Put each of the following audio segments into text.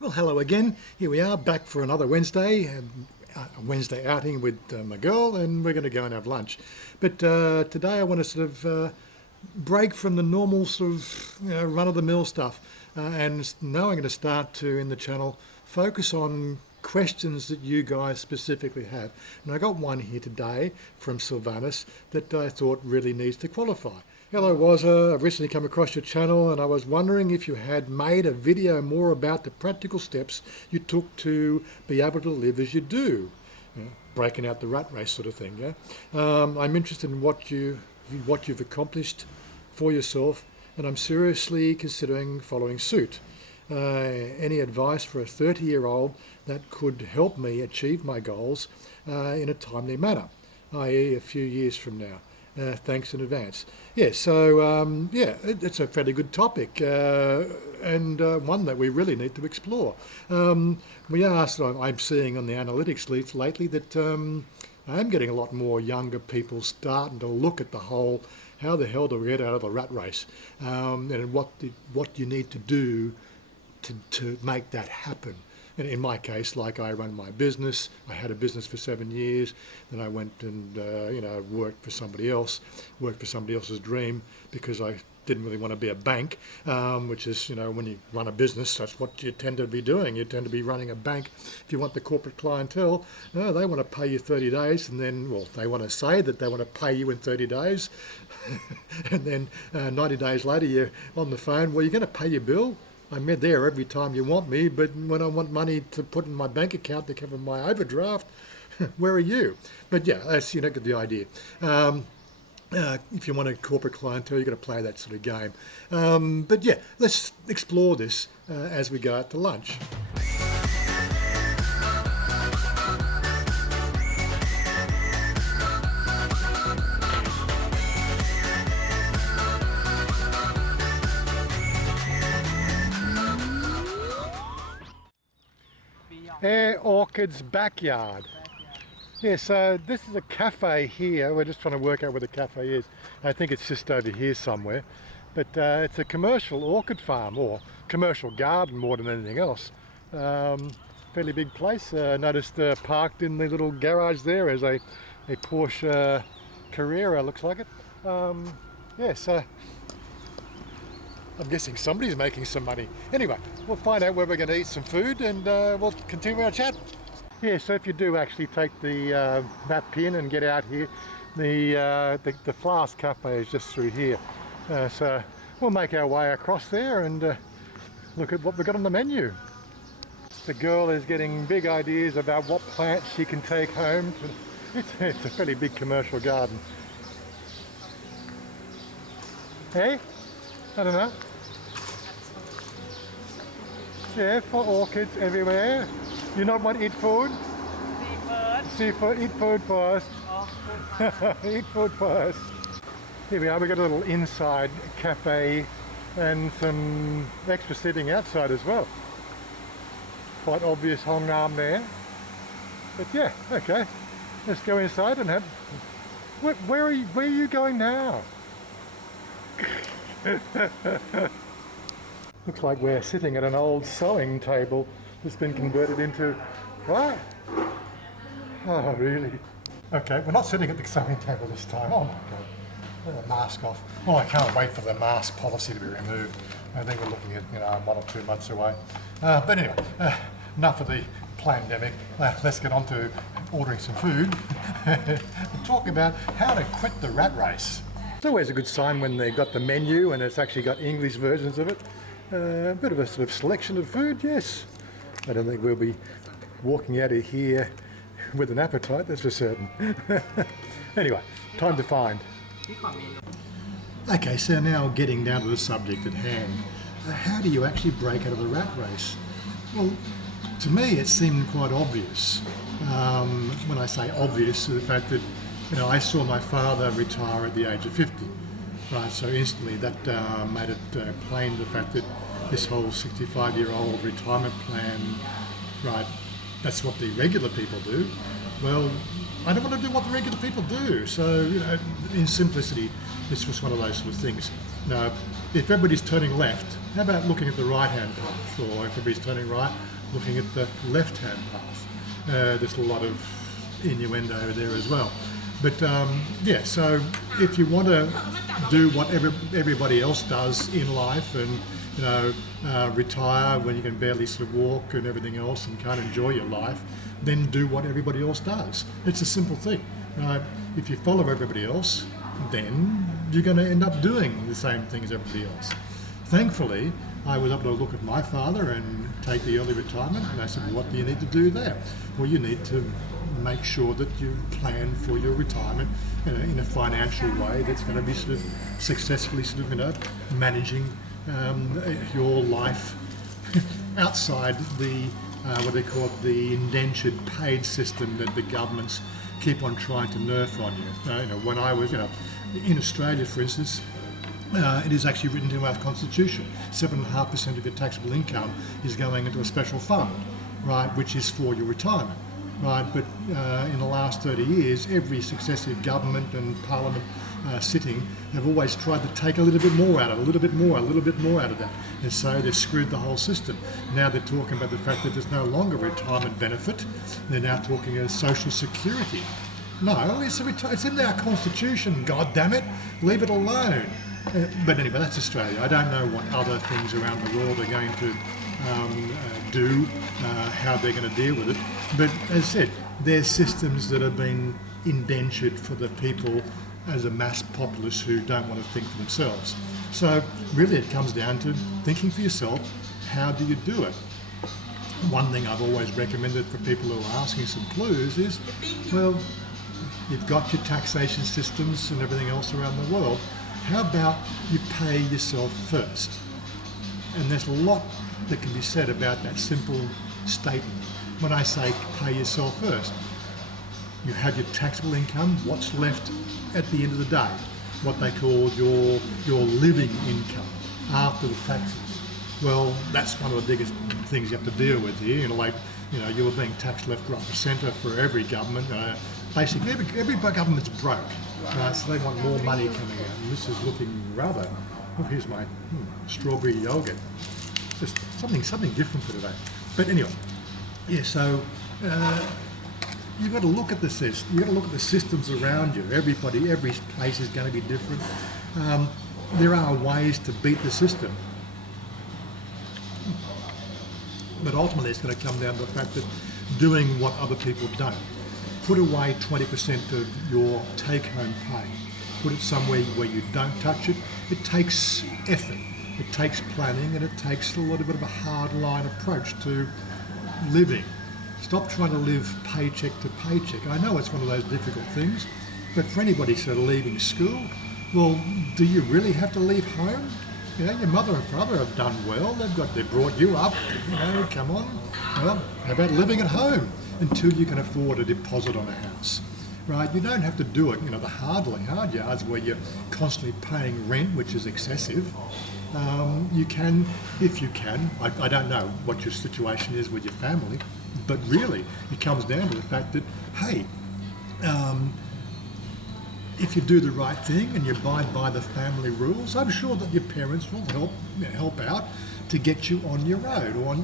Well, hello again. Here we are back for another Wednesday, a Wednesday outing with my girl, and we're going to go and have lunch. But today I want to sort of break from the normal sort of run-of-the-mill stuff, and now I'm going to start to in the channel focus on questions that you guys specifically have. And I got one here today from Sylvanus that I thought really needs to qualify. Hello Wazza, I've recently come across your channel and I was wondering if you had made a video more about the practical steps you took to be able to live as you do. Breaking out the rat race sort of thing. I'm interested in what you've accomplished for yourself, and I'm seriously considering following suit. Any advice for a 30-year-old that could help me achieve my goals in a timely manner, i.e. a few years from now? Thanks in advance. It's a fairly good topic and one that we really need to explore. I'm seeing on the analytics leads lately that I am getting a lot more younger people starting to look at the whole, how the hell do we get out of the rat race, and what you need to do to make that happen. And in my case, like I run my business, I had a business for 7 years, then I went and worked for somebody else's dream, because I didn't really want to be a bank, which is, when you run a business, that's what you tend to be doing. You tend to be running a bank. If you want the corporate clientele, they want to pay you 30 days, and then, they want to say that they want to pay you in 30 days, and then 90 days later you're on the phone, well, you're going to pay your bill? I'm there every time you want me, but when I want money to put in my bank account to cover my overdraft, where are you? But yeah, that's, get the idea. If you want a corporate clientele, you've got to play that sort of game. But yeah, let's explore this as we go out to lunch. Orchids backyard. Yeah, so this is a cafe here. We're just trying to work out where the cafe is. I think it's just over here somewhere. But it's a commercial orchid farm, or commercial garden more than anything else. Fairly big place. Noticed parked in the little garage there is a Porsche Carrera, looks like it. So I'm guessing somebody's making some money. Anyway, we'll find out where we're going to eat some food, and we'll continue our chat. Yeah, so if you do actually take the map pin and get out here, the Flask cafe is just through here. So we'll make our way across there and look at what we've got on the menu. The girl is getting big ideas about what plants she can take home. It's a fairly big commercial garden. Hey? I don't know. Yeah, for orchids everywhere. You not want to eat food? Seafood. Eat food first. Eat food first. Here we are, we got a little inside cafe and some extra seating outside as well. Quite obvious hong arm there. But yeah, okay. Let's go inside and have... Where are you going now? Looks like we're sitting at an old sewing table that's been converted into... What? Oh, really? Okay, we're not sitting at the sewing table this time. Oh my God. Put the mask off. Oh, I can't wait for the mask policy to be removed. I think we're looking at 1 or 2 months away. But anyway, enough of the pandemic. Let's get on to ordering some food and talk about how to quit the rat race. It's always a good sign when they've got the menu and it's actually got English versions of it. A bit of a sort of selection of food, yes. I don't think we'll be walking out of here with an appetite, that's for certain. Anyway, time to find. Okay, so now getting down to the subject at hand. How do you actually break out of the rat race? Well, to me it seemed quite obvious. When I say obvious, the fact that I saw my father retire at the age of 50, right? So instantly that made it plain the fact that this whole 65-year-old retirement plan, right, that's what the regular people do. Well, I don't want to do what the regular people do. So, in simplicity, it's just one of those sort of things. Now, if everybody's turning left, How about looking at the right-hand path, or if everybody's turning right, looking at the left-hand path? There's a lot of innuendo there as well. But yeah, so if you want to do what everybody else does in life, and retire when you can barely sort of walk and everything else and can't enjoy your life, then do what everybody else does. It's a simple thing. If you follow everybody else, then you're going to end up doing the same thing as everybody else. Thankfully, I was able to look at my father and take the early retirement, and I said, well, what do you need to do there? Well, you need to make sure that you plan for your retirement in a financial way that's going to be sort of successfully managing your life outside the what they call it, the indentured paid system that the governments keep on trying to nerf on you. When I was, in Australia, for instance, it is actually written into our constitution. 7.5% of your taxable income is going into a special fund, right, which is for your retirement, right? But in the last 30 years, every successive government and parliament sitting have always tried to take a little bit more out of it, a little bit more out of that. And so they've screwed the whole system. Now they're talking about the fact that there's no longer a retirement benefit. They're now talking as social security. No, it's in our constitution, God damn it. Leave it alone. But anyway, that's Australia. I don't know what other things around the world are going to do, how they're going to deal with it. But as I said, there's systems that have been indentured for the people as a mass populace who don't want to think for themselves. So really it comes down to thinking for yourself, how do you do it? One thing I've always recommended for people who are asking some clues is, well, you've got your taxation systems and everything else around the world. How about you pay yourself first? And there's a lot that can be said about that simple statement. When I say pay yourself first, you have your taxable income, what's left at the end of the day, what they call your living income after the taxes. Well, that's one of the biggest things you have to deal with here. You were being taxed left, right, and centre for every government. Basically, every government's broke, so they want more money coming out. And this is looking rather. Oh, here's my strawberry yogurt. Just something different for today. But anyway, yeah. So you've got to look at the system. You've got to look at the systems around you. Every place is going to be different. There are ways to beat the system. But ultimately it's going to come down to the fact that doing what other people don't. Put away 20% of your take-home pay. Put it somewhere where you don't touch it. It takes effort, it takes planning, and it takes a little bit of a hard-line approach to living. Stop trying to live paycheck to paycheck. I know it's one of those difficult things, but for anybody sort of leaving school, well, do you really have to leave home? Your mother and father have done well. They brought you up. Come on. Well, how about living at home until you can afford a deposit on a house, right? You don't have to do it. The hard yards where you're constantly paying rent, which is excessive. You can, if you can. I don't know what your situation is with your family, but really, it comes down to the fact that, hey, if you do the right thing and you abide by the family rules, I'm sure that your parents will help out to get you on your road or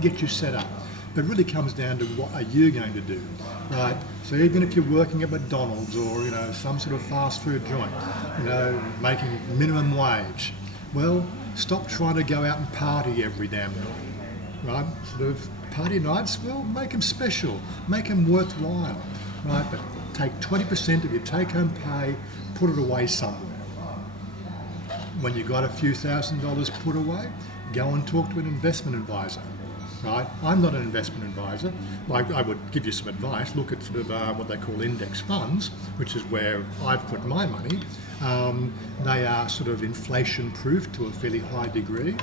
get you set up. But it really comes down to what are you going to do, right? So even if you're working at McDonald's or some sort of fast food joint, making minimum wage, well, stop trying to go out and party every damn night, right? Sort of party nights, well, make them special, make them worthwhile, right? But take 20% of your take-home pay, put it away somewhere. When you've got a few $1,000s put away, go and talk to an investment advisor, right? I'm not an investment advisor. I would give you some advice. Look at sort of what they call index funds, which is where I've put my money. They are sort of inflation-proof to a fairly high degree.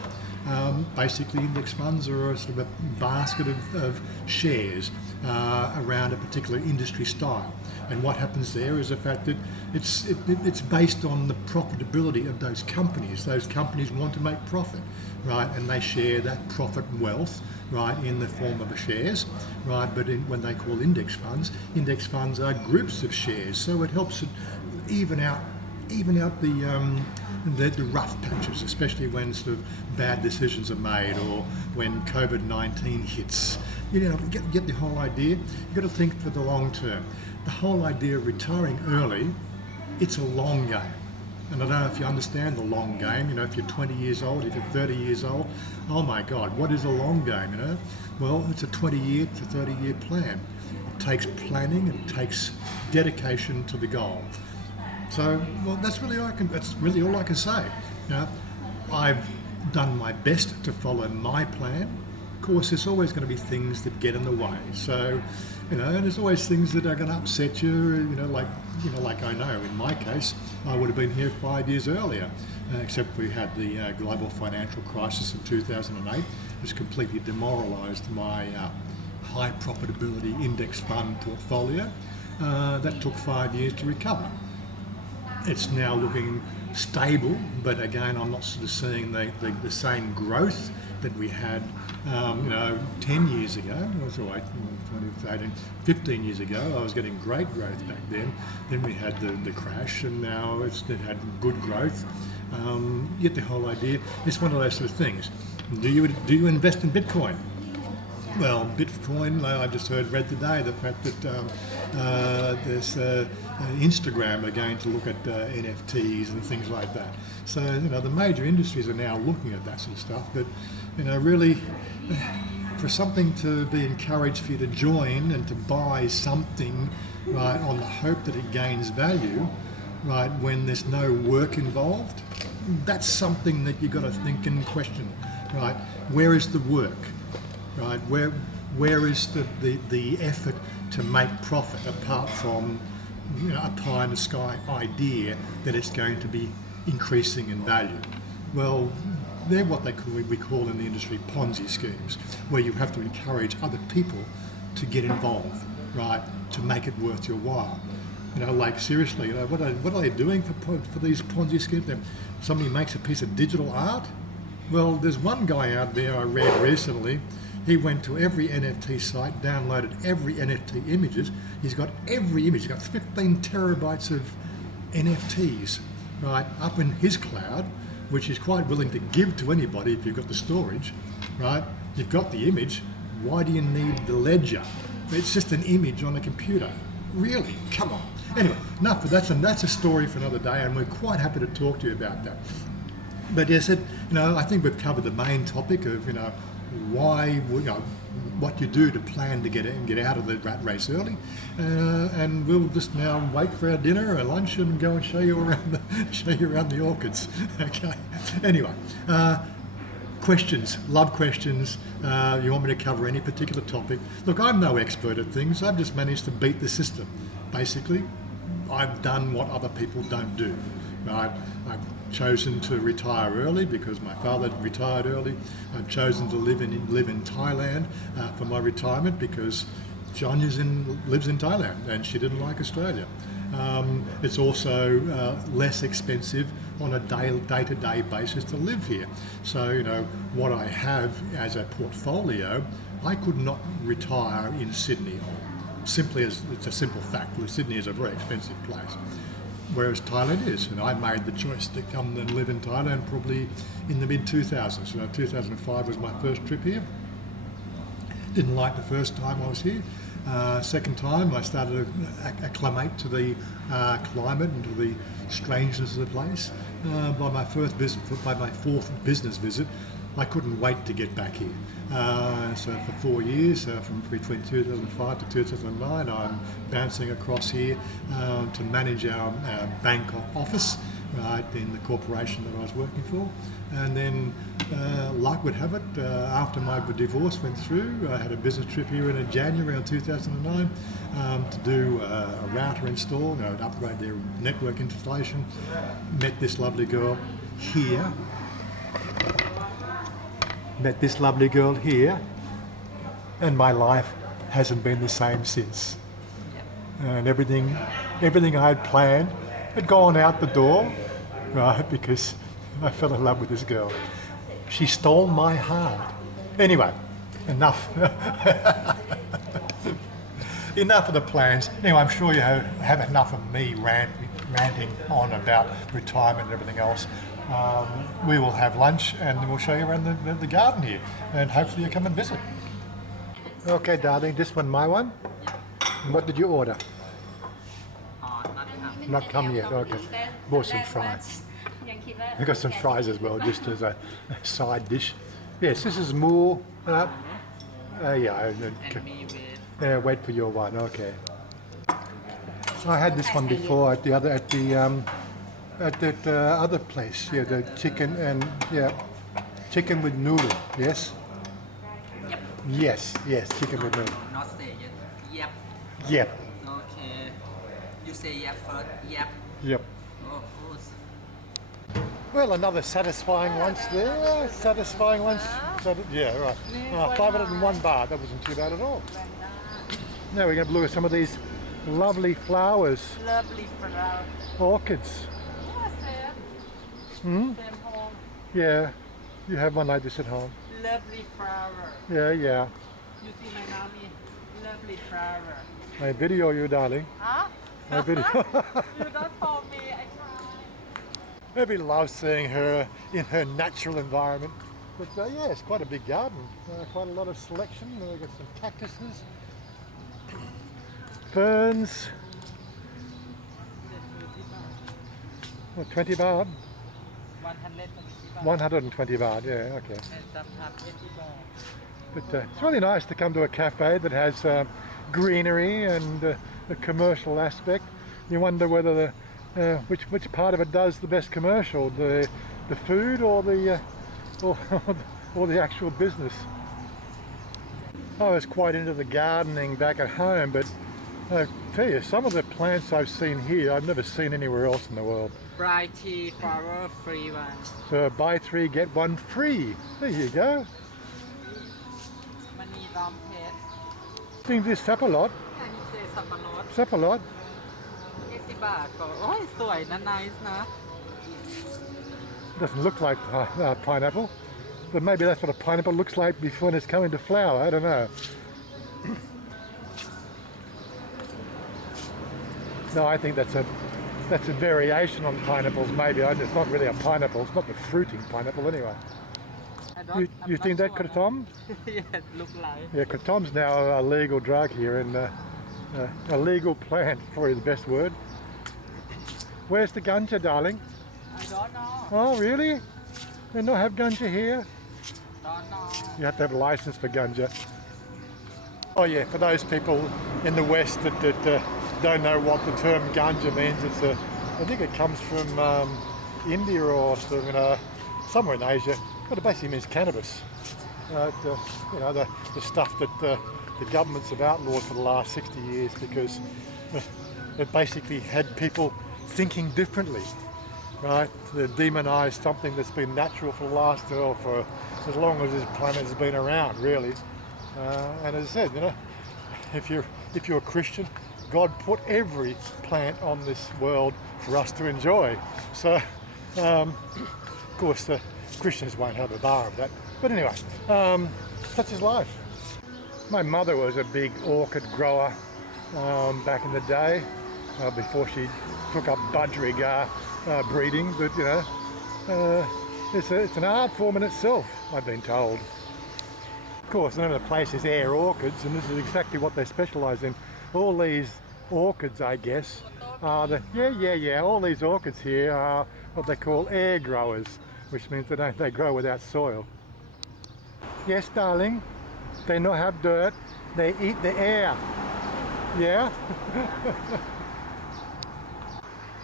Basically, index funds are a sort of a basket of shares around a particular industry style. And what happens there is the fact that it's based on the profitability of those companies. Those companies want to make profit, right? And they share that profit wealth, right, in the form of shares, right? But when they call index funds are groups of shares. So it helps it even out even out the rough patches, especially when sort of bad decisions are made or when COVID-19 hits. Get the whole idea. You've got to think for the long term. The whole idea of retiring early, it's a long game. And I don't know if you understand the long game. If you're 20 years old, if you're 30 years old, oh my God, what is a long game, Well, it's a 20-year to 30-year plan. It takes planning, it takes dedication to the goal. So, well, that's really all I can say. I've done my best to follow my plan. Of course, there's always going to be things that get in the way. So, and there's always things that are going to upset you. Like I know in my case, I would have been here 5 years earlier, except we had the global financial crisis in 2008, which completely demoralised my high profitability index fund portfolio. That took 5 years to recover. It's now looking stable, but again, I'm not sort of seeing the same growth that we had, 10 years ago. It was all right, 18, 15 years ago. I was getting great growth back then. Then we had the crash, and now it had good growth. Yet the whole idea, it's one of those sort of things. Do you invest in Bitcoin? Well, Bitcoin, I just read today the fact that there's Instagram are going to look at NFTs and things like that. So, the major industries are now looking at that sort of stuff. But, really, for something to be encouraged for you to join and to buy something, right, on the hope that it gains value, right, when there's no work involved, that's something that you've got to think and question, right? Where is the work? Right, where is the effort to make profit apart from a pie in the sky idea that it's going to be increasing in value? Well, they're what we call in the industry Ponzi schemes, where you have to encourage other people to get involved, right, to make it worth your while. Seriously, what are they doing for these Ponzi schemes? Somebody makes a piece of digital art. Well, there's one guy out there I read recently. He went to every NFT site, downloaded every NFT images. He's got every image. He's got 15 terabytes of NFTs, right, up in his cloud, which he's quite willing to give to anybody if you've got the storage, right? You've got the image. Why do you need the ledger? It's just an image on a computer. Really? Come on. Anyway, enough of that. And that's a story for another day, and we're quite happy to talk to you about that. But yes, I think we've covered the main topic of, why, what you do to plan to get out of the rat race early, and we'll just now wait for our dinner or lunch and go and show you around the orchids. Okay. Anyway, questions. Love questions. You want me to cover any particular topic? Look, I'm no expert at things. I've just managed to beat the system. Basically, I've done what other people don't do. Right? I've chosen to retire early because my father retired early. I've chosen to live in Thailand for my retirement because Chanya lives in Thailand and she didn't like Australia. It's also less expensive on a day-to-day basis to live here. So, what I have as a portfolio, I could not retire in Sydney. Simply as it's a simple fact. Sydney is a very expensive place. Whereas Thailand is, and I made the choice to come and live in Thailand probably in the mid-2000s. 2005 was my first trip here. Didn't like the first time I was here. Second time I started to acclimate to the climate and to the strangeness of the place. By my fourth business visit, I couldn't wait to get back here. So for 4 years, from between 2005 to 2009, I'm bouncing across here to manage our bank office, right, in the corporation that I was working for. And then, luck would have it, after my divorce went through, I had a business trip here in January of 2009 to do a router install, to upgrade their network installation. Met this lovely girl here. And my life hasn't been the same since. And everything I had planned had gone out the door, right, because I fell in love with this girl. She stole my heart. Anyway, enough. Enough of the plans. Anyway, I'm sure you have enough of me ranting on about retirement and everything else, we will have lunch and we'll show you around the garden here, and hopefully you'll come and visit. Okay, darling, this one my one? What did you order? Not come yet, okay. Bought some fries. I got some fries as well, just as a side dish. Yes, this is more. Yeah, wait for your one. Okay. I had this one before at the other other place. Yeah, the chicken and chicken with noodle. Yes. Yep. Yes, chicken with noodle. Not say yet. Yep. Yep. Okay. You say yep first. Yep. Yep. Oh, good. Well, another satisfying lunch there. Satisfying lunch. Yeah, right. 501 baht. That wasn't too bad at all. Now we're going to look at some of these lovely flowers. Lovely flower. Orchids. Same home. Yeah. You have one like this at home. Lovely flower. Yeah. You see my mommy? Lovely flower. I video you, darling. Huh? I video. You don't tell me. I try. Maybe love seeing her in her natural environment. But yeah, it's quite a big garden. Quite a lot of selection. We've got some cactuses, ferns. What, 20 baht? 120 baht, yeah, okay. And sometimes 20 baht. But it's really nice to come to a cafe that has greenery and a commercial aspect. You wonder whether which part of it does the best commercial, the food or the or the actual business. I was quite into the gardening back at home, but I tell you, some of the plants I've seen here I've never seen anywhere else in the world. Bright tea flower free one. So buy 3 get 1 free. There you go. Mani dom pet. Think this sapalot. Yeah, you say sapalot. Sapalot. 80 baht. Oh, สวยนะ nice นะ Doesn't look like pineapple, but maybe that's what a pineapple looks like before it's coming to flower. I don't know. No, I think that's a variation on pineapples. Maybe it's not really a pineapple. It's not the fruiting pineapple anyway. You think that kratom? Yeah, it look like. Yeah, kratom's now a legal drug here, and a legal plant, probably the best word. Where's the ganja, darling? I don't know. Oh, really? They not have ganja here? Don't know. You have to have a license for ganja. Oh yeah, for those people in the West that don't know what the term ganja means, I think it comes from India or sort of, somewhere in Asia, but it basically means cannabis. The stuff that the governments have outlawed for the last 60 years because it basically had people thinking differently. Right, they demonise something that's been natural for the last, for as long as this planet has been around, really. And as I said, if you're a Christian, God put every plant on this world for us to enjoy. So, of course, the Christians won't have a bar of that. But anyway, such is life. My mother was a big orchid grower back in the day, before she took up budgerigar breeding, but it's an art form in itself, I've been told. Of course, the name of the place is Air Orchids, and this is exactly what they specialise in. All these orchids, I guess, are all these orchids here are what they call air growers, which means they grow without soil. Yes, darling, they not have dirt, they eat the air. Yeah?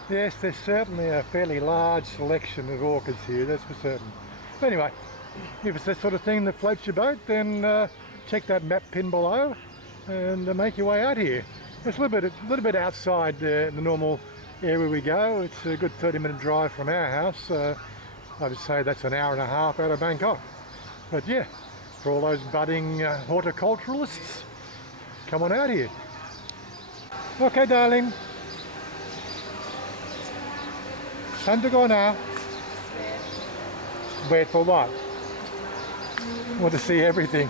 Yes, there's certainly a fairly large selection of orchids here, that's for certain. But anyway, if it's that sort of thing that floats your boat, then check that map pin below and make your way out here. It's a little bit outside the normal area we go. It's a good 30-minute drive from our house. I would say that's an hour and a half out of Bangkok. But yeah, for all those budding horticulturalists, come on out here. Okay, darling. Time to go now. Wait for what? Want to see everything.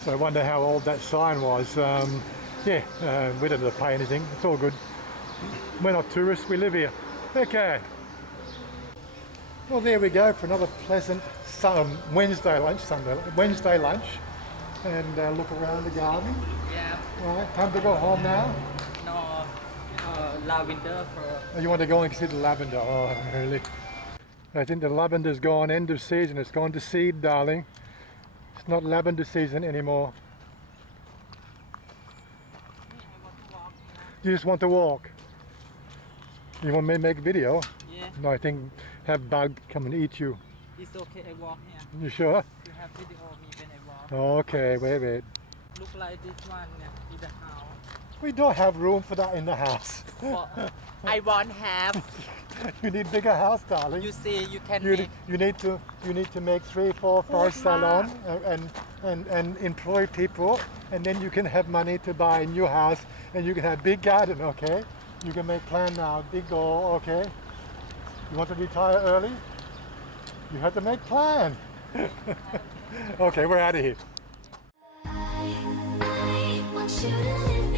So I wonder how old that sign was. Yeah, we don't have to pay anything. It's all good. We're not tourists, we live here. Okay. Well, there we go for another pleasant Wednesday lunch, Wednesday lunch. And look around the garden. Yeah. All right, time to go home now. No, lavender for. Oh, you want to go and see the lavender? Oh, really? I think the lavender's gone end of season. It's gone to seed, darling. It's not lavender season anymore. You just want to walk. You want me to make a video? Yeah. No, I think have bug come and eat you. It's okay. I walk here. You sure? You have video of me when I walk. Okay, wait. Look like this one in the house. We don't have room for that in the house. Well, I want half. You need bigger house, darling. You see, you can You, make. you need to make 3, 4, 5 salon and employ people, and then you can have money to buy a new house and you can have big garden. Okay, you can make plan now, big goal. Okay, you want to retire early? You have to make plan. Okay, we're out of here. I want you to live